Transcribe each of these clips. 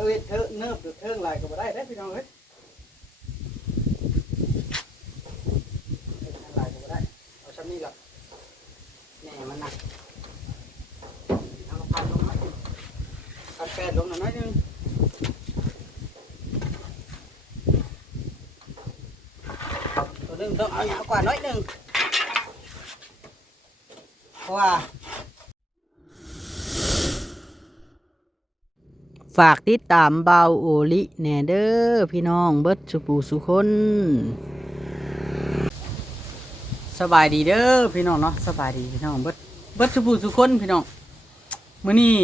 เอาเฮ็ดเถอะเนิบเดือดเทิงหลายก็บ่ได้ได้อพี่น้องเอ้ยเฮ็ดหลายก็บ่ได้เอาชั้นนี้ล่ะแหน่มันหนักเอาพันลงมาพันแปดลงหน่อยหน่อยหนึงตัวหนึงต้องเอาหยาวกว่าน้อยหนึงเพราะว่า ฝากติดตามเบาโอลิแหนเด้อพี่น้องเบิดสุปูสุคนสบายดีเด้อพี่น้องเนาะสบายดีพี่น้องเบิดเบิดสุปูสุคนพี่น้องมื้อนี้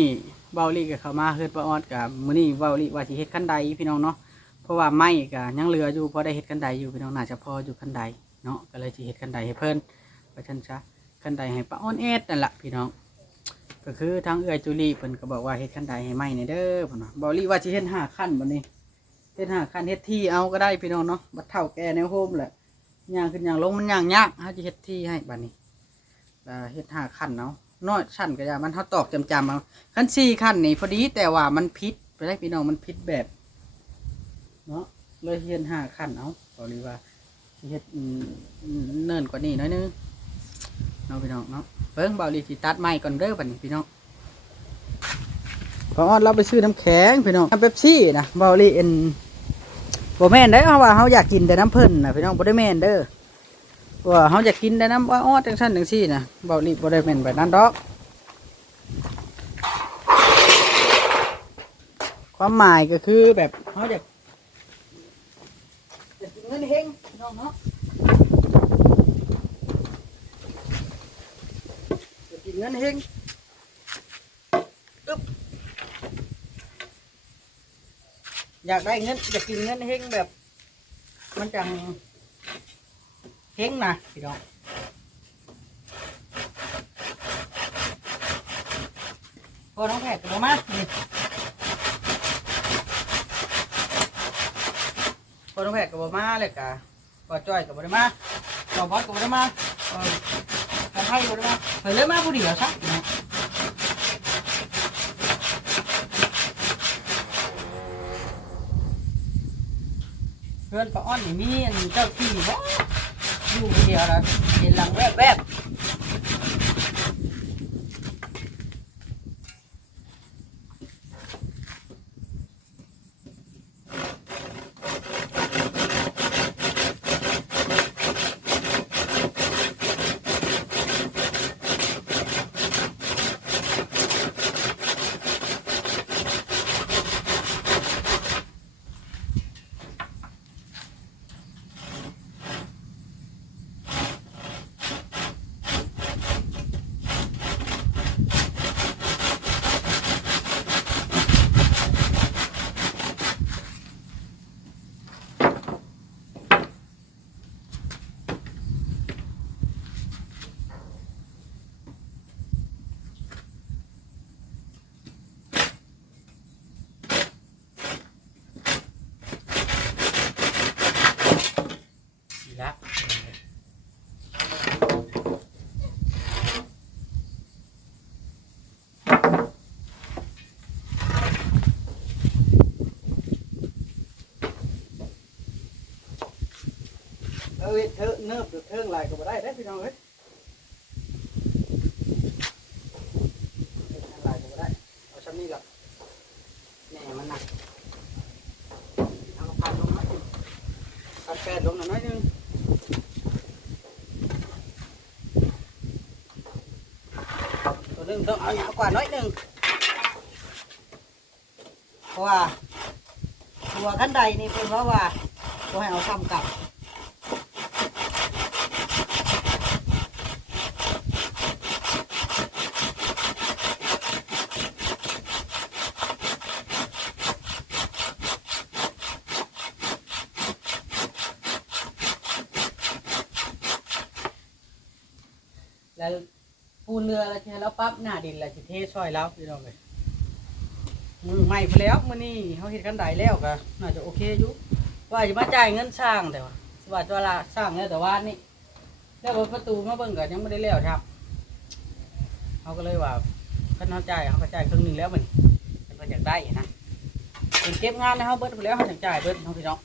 เบาลิก็เข้ามาเฮ็ดปลาออดกับมื้อนี้เบาลิว่าสิเฮ็ดคันใดพี่น้องเนาะเพราะว่าไม้ก็ยังเหลืออยู่พอได้เฮ็ดคันใดอยู่พี่น้องน่าจะพออยู่คันใดเนาะก็เลยสิเฮ็ดคันใดให้เพิ่นว่าซั่นซะคันใดให้ปลาออนเอ็ดนั่นแหละพี่น้อง ก็คือทางเอื้อยจุลีเพิ่นก็บอกว่าเฮ็ดขั้นใดให้ไหมเนี่ยเด้อเพิ่นว่าบอลี่ว่าสิเฮ็ดห้าขั้นบัดนี้เฮ็ดห้าขั้นเฮ็ดที่เอาก็ได้พี่น้องเนาะบัดเฒ่าแก่ในโฮมแหละย่างขึ้นย่างลงมันย่างยากเฮาสิเฮ็ดที่ให้บัดนี้อ่าเฮ็ดห้าขั้นเนาะน้อยชั้นก็อย่ามันเฮาตอกจำๆเอาขั้นสี่ขั้นนี่พอดีแต่ว่ามันผิดไปได้พี่น้องมันผิดแบบเนาะเลยเฮ็ดห้าขั้นเอาบอลี่ว่าเฮ็ดเนินกว่านี้น้อยนึงเนาะพี่น้องเนาะ เบิ้งเบาลีสิตัดไม้ก่อนเด้อบัดนี้พี่น้องพอออดเราไปซื้อน้ำแข็งพี่น้องน้ำเป๊ปซี่นะเบาลีเอ็นบ่แม่นได้อเอาว่าเฮาอยากกินแต่น้ำเพิ่นนะพี่น้องบ่ได้แม่นเด้อว่าเฮาอยากกินแต่น้ำว่าออดจังซั่นจังซี่นะเบาลีบ่ได้แม่นแบบนั้นดอก ความหมายก็คือแบบเฮาอยากอยากกินเงินเฮงน้องเนาะ จะกิน เงินเฮงอึ๊บอยากได้เงินอยากกินเงินเฮงแบบ มันจังเฮงนะพี่น้องพอน้องแพทย์กับมานี่พอน้องแพทย์กับมาเลยกะพอจ้อยกับบริมาพอบอสกับบริมา เออทำให้ก็ได้เฮ้ยเล่นมาผู้เดียวซักนะเพื่อนป้าอ้อนนี่มีอันเจ้าที่บ่อยู่ผู้เดียวแล้วเห็นหลังแวบแวบอีกละเอาเฮ็ดเถอะเนิบเดือดเทิงหลาย ก็บ่ได้ได้พี่น้องเอ้ยเฮ็ดหลายก็บ่ได้เอาชั้นนี้ล่ะแหน่มันหนักเอาพันลงมาพันแปดลงหน่อยหน่อยหนึงตัวหนึงต้องเอาหยาวกว่าน้อยนึงเพราะว่าตัวขั้นใดนี่เป็นเพราะว่าตัวให้เอาซ้ำกับ แล้วปูนเรือแล้วใช่แล้วปั๊บหน้าดินแล้วสิเทซอยแล้วพี่น้องเลยมือใหม่ไปแล้วมื้อนี้เขาเฮ็ดกันได้แล้วก็น่าจะโอเคอยู่ว่าจะมาจ่ายเงินสร้างแต่ว่าว่าจะลาสร้างแล้วแต่ว่านี่แล้วประตูมาเบิ่งก็ยังไม่ได้แล้วครับเขาก็เลยว่าคันเขาจ่ายเขาก็จ่ายครึ่งหนึงแล้วมันเพิ่นอยากได้นะเป็นเก็บงานแล้วเบิดไปแล้วเขาจังจ่ายเบิดเนาพี่น้อง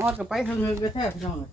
ออดกับไปเฮิงๆก็แทบพี่น้องเลย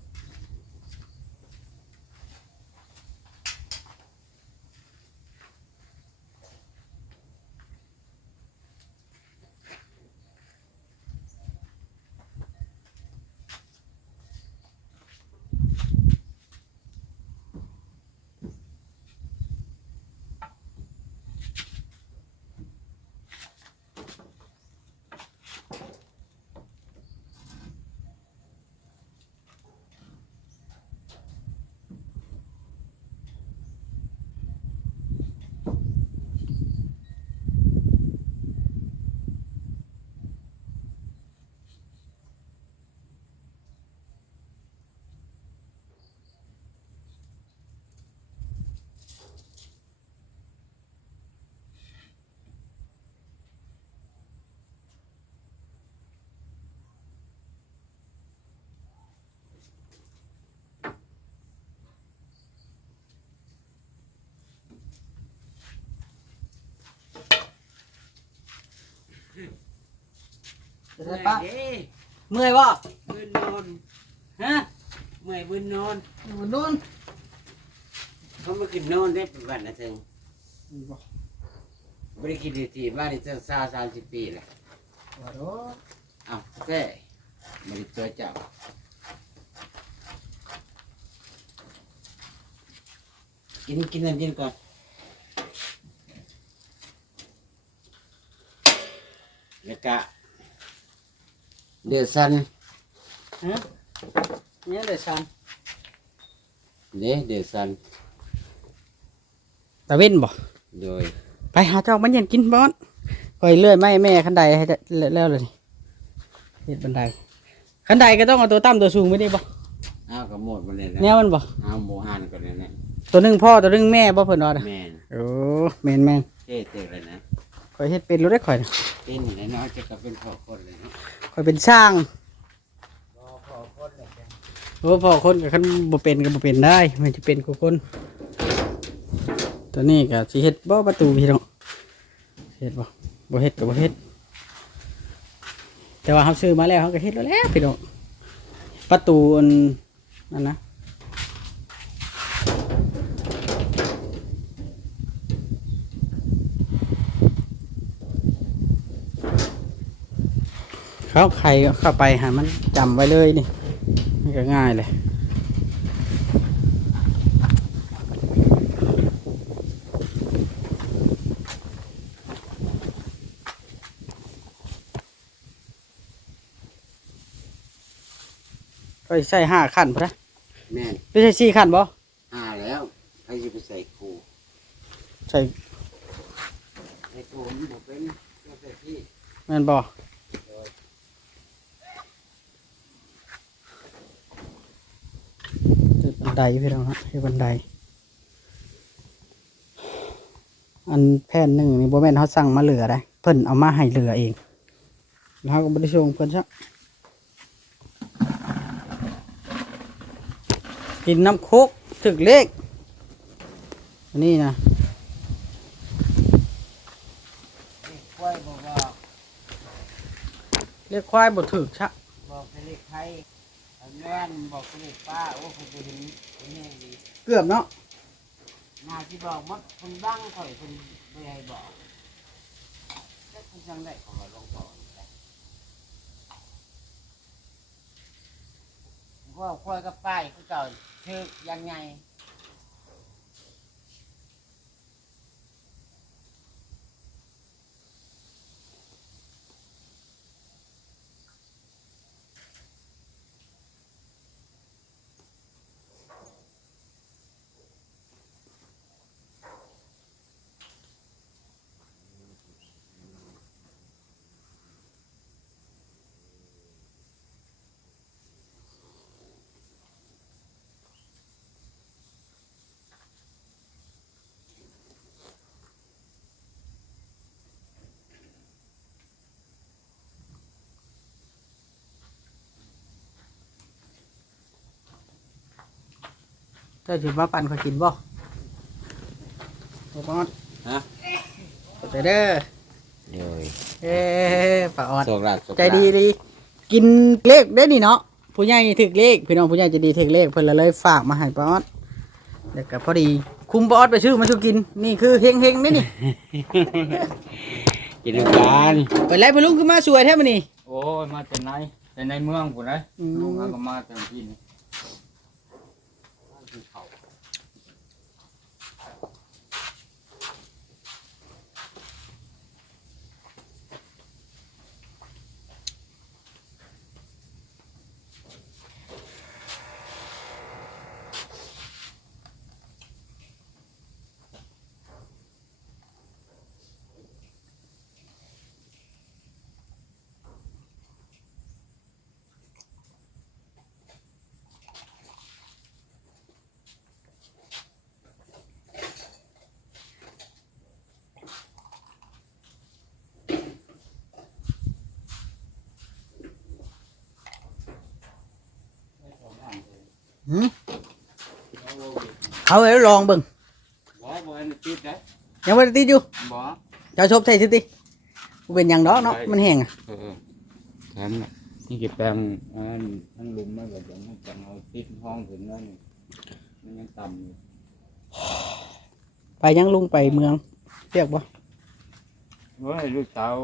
จะได้ปะเมื่อยเมื่อยบ่เดินนอนฮะเมื่อยบืนนอนอยู่นู่นเขามากินนอนได้เป็นวันนะเธอบ่ไม่ได้กินดีทีบ้านนี้ตั้งสาสามสิบปีแหละบ่โดอ้าวแก่ไม่ได้ตัวเจ้ากินกินน้ำเย็นก่อนแล้วก็ เดือดสันฮะเนี่ยเดี๋ยวฉันเด้เดือดสันตะเว้นบ่โดยไปหาเจ้ามันเย็นกินบอนคอยเลื่อยไม้แม่ขันใดให้ได้แล้วเลยนี่เฮ็ดบันไดขันใดก็ต้องเอาตัวต่ำตัวสูงไว้นี่บ่อ้าวก็หมดมาเลยนะแนวมันบ่เอาหมูหันก่อนเลยนะตัวหนึงพ่อตัวหนึงแม่บ่เพิ่นว่าน่ะแมนโอ้แม่นแม่นเท่เต็เลยนะคอยเฮ็ดเป็นรู้ได้ข่อยน่ะเป็นอย่างน้อยจะก็เป็นพ่อคนเลยเนาะ ข่อยเป็นช่างพ่อคนเลยโอ้พอคนกับขันบ่เป็นก็บ่เป็นได้ มันจะเป็นกูคน ตัวนี้ก็สิเฮ็ดบ่ประตูพี่น้องเฮ็ดบ่บ่เฮ็ดก็บ่เฮ็ด แต่ว่าเฮาซื้อมาแล้วเฮาก็เฮ็ดแล้วแหละพี่น้องประตูอันนั่นนะ เขาใครเข้าไปหามันจำไว้เลยนี่มันก็ง่ายเลยก็ใส่ห้าขั้นพอนะแม่นไม่ใช่สี่ขั้นบ่ห้าแล้วใครจะไปใส่ครูใส่ใส่ครูมันบอกเป็นก็ใส่ที่แม่นบ่เฮ็ด บันไดพี่น้องฮะเฮ็ดบันได อันแผ่นหนึ่งนี่บแมนเขาสั่งมาเหลือได้เพิ่นเอามาให้เหลือเองแล้วก็บ่ได้ส่งเพิ่นซะกินน้ำโคกถึกเลขอันนี้นะกล้วยกควายบ่ถึกชะบอกให้เลขไทย อันนั้นบอกให้เลขป้าโอ้คุณจะเห็นคนแห้งดีเกือบเนาะนาที่บอกมัดคนบ้างข่อยคนไม่ให้บอกแล้วคุณจังได้ของเราลองบอกว่าควายกับป้ายคือเก่าเธอยังไง จ้าสิมาปั่นเขากินบ่บ่ปอดฮะ ไปเด้อเดี๋ยวเอ้ปาออดโศกราชใจดีดีกินเลขได้นี่เนาะผู้ใหญ่ถึกเลขพี่น้องผู้ใหญ่ใจะดีถึกเลขเพิ่นละเลยฝากมาให้ปาออดเดี๋ยวก็พอดีคุมปาออดไปซื้อมาชูกินนี่คือเฮงเฮงๆนี่นี่ กินน้ำตาลไปไล่ไปลุงขึ้นมาสวยแท้มันนี่โอ้ยมาแต่ไหนแต่ในเมืองกูนะอืมลุงเขาก็มาแต่ที่นี่ เอาไว้ลองเบิ่งบ่บ่ให้มันติดนะยังไม่ได้ติดอยู่บ่เจ้าชบใส่สิติบ่เป็นหยังดอกเนาะมันแห้งอะเออแถมน่ะนี่กี่แปลงอันอันหลุมมาแบบนี้จังเอาติดห้องถึงนั่นนี่มันยังต่ำอยู่ไปยังลุงไปเมืองเรียกบ่เว้ยลูกสาว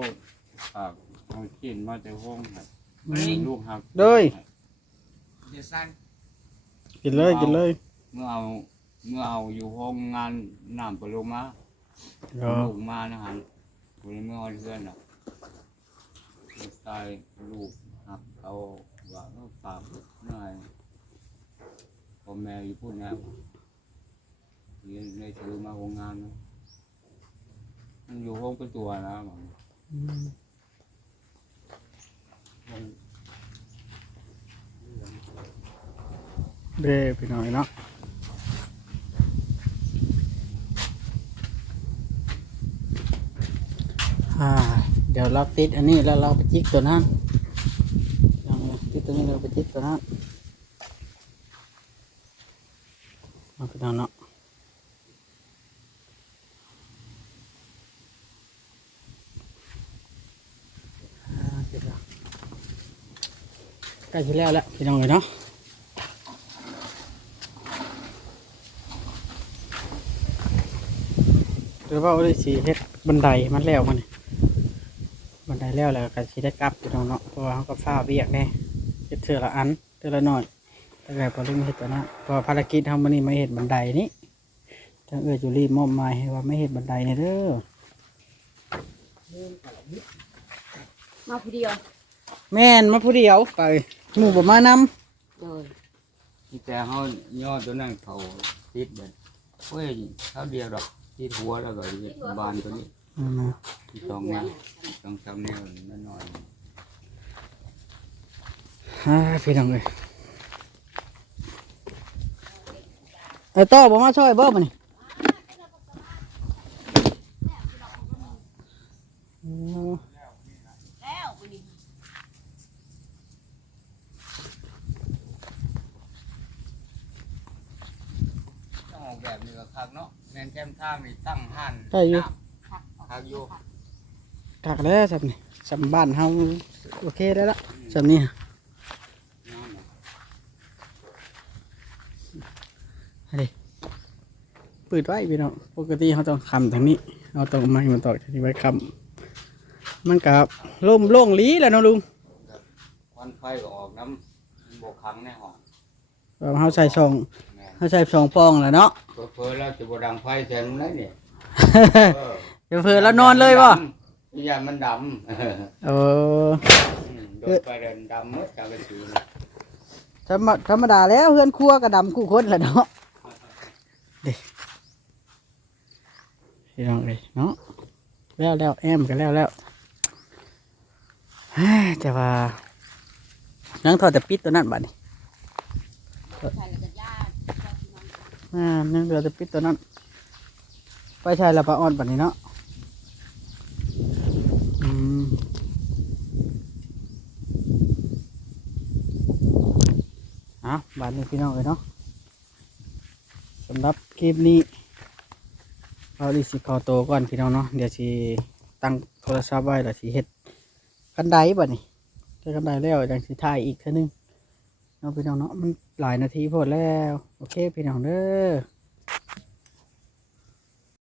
ฝากเอาชิ้นมาแต่ห้องให้ลูกหักเลยเดี๋ยวสั้นกินเลยกินเลย เมื่อเอา เมื่อเอาอยู่ห้องงานน้ำปลาโลมาเออลูกมานะฮะคุณเมื่อวันเพื่อนอะลูกตายลูกหักเอาว่าเออฝากหน่อยพ่อแม่อยู่พูดนะเรียนในถือมาโรงงานนะมันอยู่ห้องเป็นตัวนะมันอืมมันเด้ไปหน่อยเนาะ อ่า เดี๋ยวเราติดอันนี้แล้วเราไปจิกตัวนั้นติดตัวนี้เราไปจิกตัวนั้นมาไปทางเนาะใกล้จะแล้วแล้วพี่น้องเลยเนาะหรือว่าได้สีเฮ็ดบันไดมันแล้วมันนี่ แล้วแล้วก็สีได้กลับอยู่ตรงเนาะเพราะว่าเขาก็ฟ้าเบียกแน่เฮ็ดเทื่อละอันเทื่อละหน่อยแต่ไงพอลืมเฮ็ดตัวนั้นเพราะว่าภารกิจทำมันนี่มาเฮ็ดบันไดนี้ทางเอื้อจุลีมอบหมายให้ว่าไม่เฮ็ดบันไดเนี่ยเด้อมาผู้เดียว แม่นมาผู้เดียวไปหมู่บ่มานำโดยทที่แต่เขาย่อตัวนั้นเขาติดเด็ดเฮ้ยเขาเดียวดอกติดหัวแล้วก็บานตัวนี้ อืมสองแนวสองสามแนวนั่นหน่อยอ่าพี่น้องเลยไอ้ต่อบอกมาช่วยบ่มานี่โอ้แล้วไปนี่ต้องออกแบบนี้ก็คักเนาะแมนแคมทางนี่ตั้งหันได้อยู่ ผักคักอยู่กักแล้วสับนี่สับบ้านเฮาโอเคได้ละสับนี่นั่นน่ะเปิดไว้พี่น้องปกติเขาต้องคำทางนี้เราต้องเอาไม้มาตอกทางนี้ไว้คำมันกับล่มโล่งลีแหล้วเนาะลุงควันไฟก็ออกน้ำบกขังในห้องว่าเขาใส่ซองแม่นเขาใส่ซองปองแหล้วเนาะเพิ่อๆแล้วจะบดังไฟแสนเลยเนี่ยเออเดี๋ยวเพื่อแล้วนอนเลยป่ะอีหยามันดำเอออืมโดนไปเดินดำหมดจากกระสือนะธรรมธรรมดาแล้วเพื่อนครัวกระดำคู่คนแหละเนาะเด็พี่น้องเลยเนาะแล้วแล้วแอมกันแล้วแล้วเฮ้ยแต่ว่ายังทอดแต่ปิดตัวนั้นบัดนี้ใส่แล้วก็ย่าใส่ที่มันอ่ายังเหลือแต่ปิดตัวนั้นไปใช้ละปลาอ่อนบัดนี้เนาะ บัดนี้พี่น้องเลยเนาะสำหรับคลิปนี้เราดิสิขอโตวก่อนพี่น้องเนาะเดี๋ยวสิตั้งโทรศัพท์ไว้แล้วสิเฮ็ดกันไดบัดนี้เจอกันไดแล้วจังสิถ่ายอีกเท่านึงเนาะพี่น้องเนาะมันหลายนาทีพอดแล้ว โอเคพี่น้องเด้อ